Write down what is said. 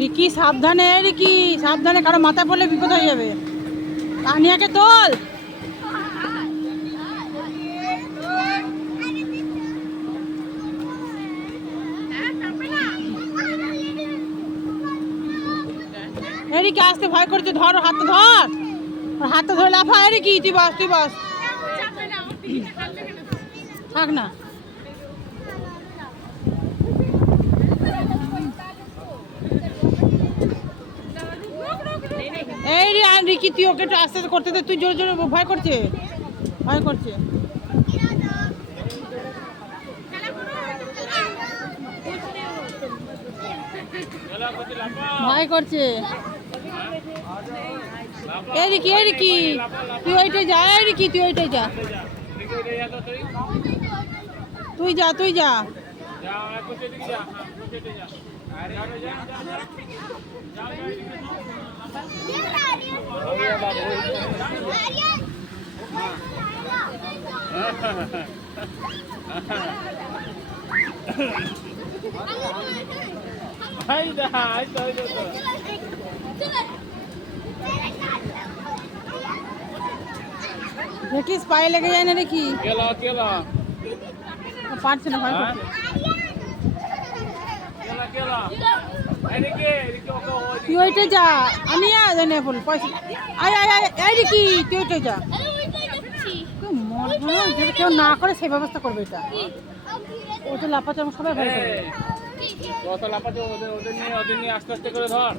Ricky সাবধানে, Ricky সাবধানে, কারো মাথায় পড়লে বিপদ হয়ে যাবে। তানিয়াকে তোল। রিকি আসতে ভয় করছে, ধর হাতটা ধর, হাতটা ধরে লাফা। রিকি তুই বস, তুই বস, থাক না। এই রে রিকি তুই ওকে একটু আস্তে আস্তে করতে দে, তুই জোরে জোরে, ভয় করছে, ভয় করছে। ভয় করছে। এই রিকি, এই রিকি তুই ওইটাই যা, এই রিকি তুই ওইটাই যা, তুই যা, তুই যা। দেখিস পায়ে লেগে যায় না রেখি, পারছে না, ভয় করছে। তুই ওইটাই যা, আমি বল পয়সা। আয় আয় আয়, এই রিকি তুই ওইটাই যা। যেটা কেউ না করে সেই ব্যবস্থা করবে এটা। ও তো লাফাচ্ছে, আমার সবাই ভয় করবে। লাফাচ্ছে, ওদের নিয়ে আস্তে আস্তে করে ধর।